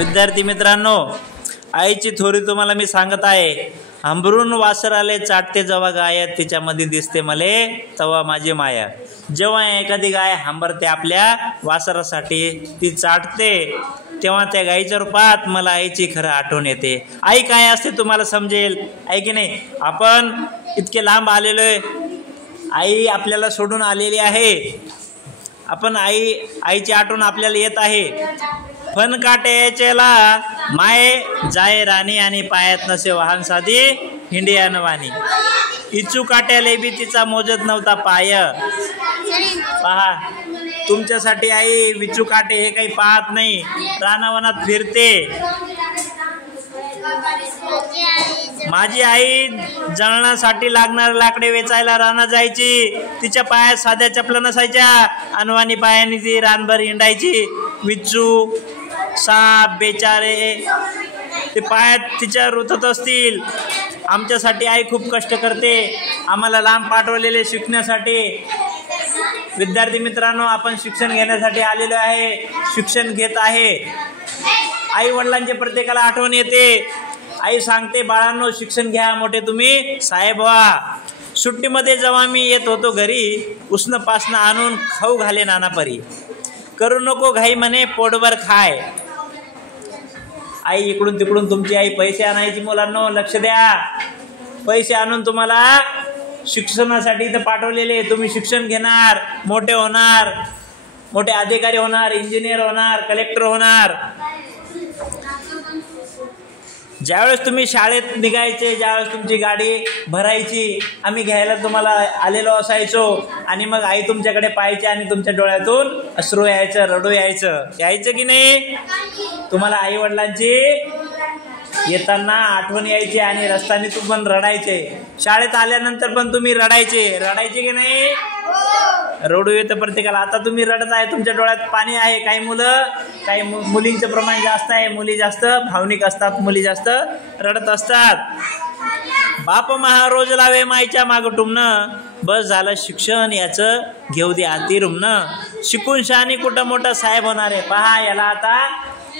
विद्यार्थी मित्रांनो, आईची थोरी तुम्हाला मी सांगत आहे. अंबरून वासराले चाटते जेव्हा गाय, तिच्यामध्ये दिसते मले तेव्हा माझी माया. जेव्हा एखादी गाय हंबरते आपल्या वासरासाठी, ती चाटते, तेव्हा त्या गाईच्या रूपात मला आईची खरं आठवण येते. आई काय असते तुम्हाला समजेल, आहे की नाही. आपण इतके लांब आलेलो आहे, आई आपल्याला सोडून आलेली आहे. आपण आईची आठवण आपल्याला येत आहे. फन काटेचेला माय जाय राणी, आणि पायात नसे वाहन साधी हिंडियान वाणी. इचू काट्याले बी तिचा मोजत नव्हता पाय. पहा, तुमच्यासाठी आई विचू काटे हे काही पाहत नाही, रानावनात फिरते. माझी आई जळणासाठी लागणार लाकडे वेचायला रानात जायची. तिच्या पायात साध्या चपला नसायच्या, अनवाणी पायाने ती रानभर हिंडायची. विचू, साप, बेचारे ते पायात तिच्या रुतत असतील. आमच्यासाठी आई खूप कष्ट करते, आम्हाला लांब पाठवलेले शिकण्यासाठी. विद्यार्थी मित्रांनो, आपण शिक्षण घेण्यासाठी आलेलो आहे, शिक्षण घेत आहे. आई वडिलांचे प्रत्येकाला आठवण येते. आई सांगते, बाळांनो शिक्षण घ्या, मोठे तुम्ही साहेब व्हा. सुट्टीमध्ये जेव्हा मी येत होतो घरी, उष्ण पासनं आणून खाऊ घाले नानापरी. करू नको घाई म्हणे, पोटभर खाय. आई इकडून तिकडून तुमची आई पैसे आणायची. मुलांनो लक्ष द्या, पैसे आणून तुम्हाला शिक्षणासाठी इथं पाठवलेले. तुम्ही शिक्षण घेणार, मोठे होणार, मोठे अधिकारी होणार, इंजिनियर होणार, कलेक्टर होणार. ज्यावेळेस तुम्ही शाळेत निघायचे, ज्यावेळेस तुमची गाडी भरायची, आम्ही घ्यायला तुम्हाला आलेलो असायचो. आणि मग आई तुमच्याकडे पाहायची आणि तुमच्या डोळ्यातून अश्रू यायचं, रडू यायचं की नाही. तुम्हाला आई वडिलांची येताना आठवण यायची आणि रस्त्याने तू पण रडायचे. शाळेत आल्यानंतर पण तुम्ही रडायचे की नाही. रडू येतं प्रत्येकाला. आता तुम्ही रडत आहे, तुमच्या डोळ्यात पाणी आहे. काही मुलींचं प्रमाण जास्त आहे, मुली जास्त भावनिक असतात, मुली जास्त रडत असतात. बाप महा रोज लावे माईच्या माग टुमणं, बस झालं शिक्षण याचं घेऊ दे आती रुमणं. शिकून शहाणी कुठं मोठं साहेब होणार आहे. पहा, याला आता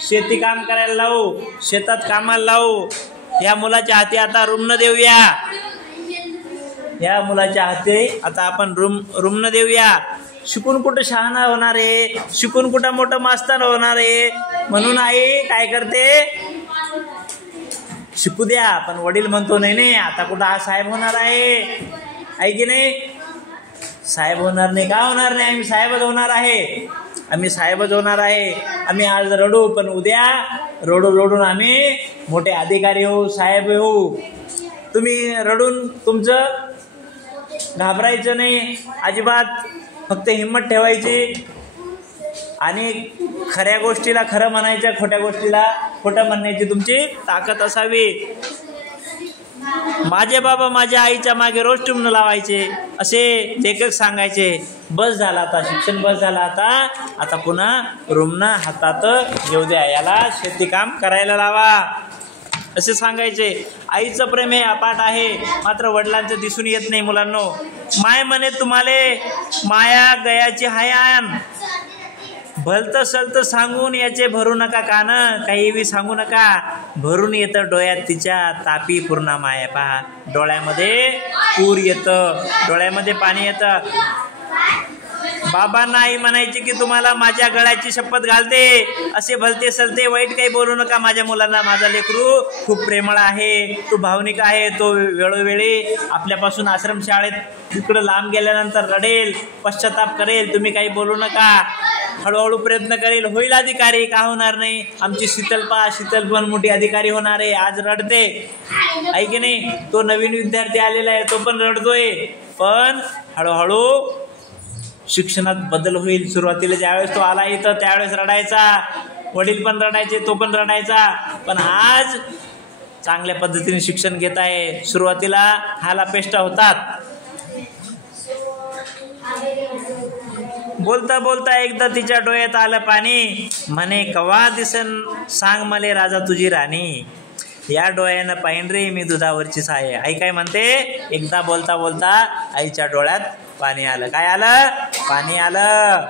शेती काम करायला लावू, शेतात कामाला लावू. या मुलाच्या हाती आता रुमणं देऊया. या मुलाच्या हाती आता आपण रुमणं देऊया. शिकून कुठं शहाणा होणार आहे, शिकून कुठं मोठं मास्तर होणार आहे. म्हणून आई काय करते, शिकू द्या. पण वडील म्हणतो नाही, आता कुठं हा साहेब होणार आहे की नाही. साहेब होणार नाही, का होणार नाही. आम्ही साहेबच होणार आहे. आम्ही आज रडू, पण उद्या रडून आम्ही मोठे अधिकारी होऊ, साहेब होऊ. तुम्ही रडून तुमचं घाबरायचं नाही अजिबात. फक्त हिंमत ठेवायची आणि खऱ्या गोष्टीला खरं म्हणायचं, खोट्या गोष्टीला खोटं म्हणण्याची तुमची ताकद असावी. माझे बाबा माझ्या आईच्या मागे रोज टुमणं लावायचे, असे लेखक सांगायचे. बस झाला आता शिक्षण, बस झाला आता पुन्हा रुमणं हातात घेऊ द्या, याला शेती काम करायला लावा, असे सांगायचे. आईचं प्रेम हे अपाट आहे, मात्र वडिलांचं दिसून येत नाही. मुलांनो, माय म्हणे तुम्हाले माया गयाची हायान, भलतं सलतं सांगून याचे भरू नका कान. काही बी सांगू नका, भरून येतं डोळ्यात तिच्या तापी पूर्ण माया. पहा, डोळ्यामध्ये पूर येतं, डोळ्यामध्ये पाणी येतं. बाबांना आई म्हणायची की तुम्हाला माझ्या गळ्याची शपथ घालते, असे भलते सलते वाईट काही बोलू नका माझ्या मुलांना. माझा लेकरू खूप प्रेमळ आहे, तो भावनिक आहे, तो वेळोवेळी आपल्यापासून आश्रमशाळेत तिकडं लांब गेल्यानंतर रडेल, पश्चाताप करेल. तुम्ही काही बोलू नका, हळूहळू प्रयत्न करेल, होईल अधिकारी, का होणार नाही. आमची शीतल पण मोठी अधिकारी होणार आहे. आज रडते आहे की नाही. तो नवीन विद्यार्थी आलेला आहे, तो पण रडतोय, पण हळूहळू शिक्षणात बदल होईल. सुरुवातीला ज्यावेळेस तो आला इथं त्यावेळेस रडायचा, वडील पण रडायचे, तो पण रडायचा. पण आज चांगल्या पद्धतीने शिक्षण घेत आहे. सुरुवातीला हालापेष्टा होतात. बोलता बोलता एकदा तिच्या डोळ्यात आलं पाणी, म्हणे कवा दिसन सांग मले राजा तुझी राणी. या डोळ्यानं पाहिन रे मी दुधावरची साय. आई काय म्हणते, एकदा बोलता बोलता आईच्या डोळ्यात पाणी आलं. काय आलं, पाणी आलं.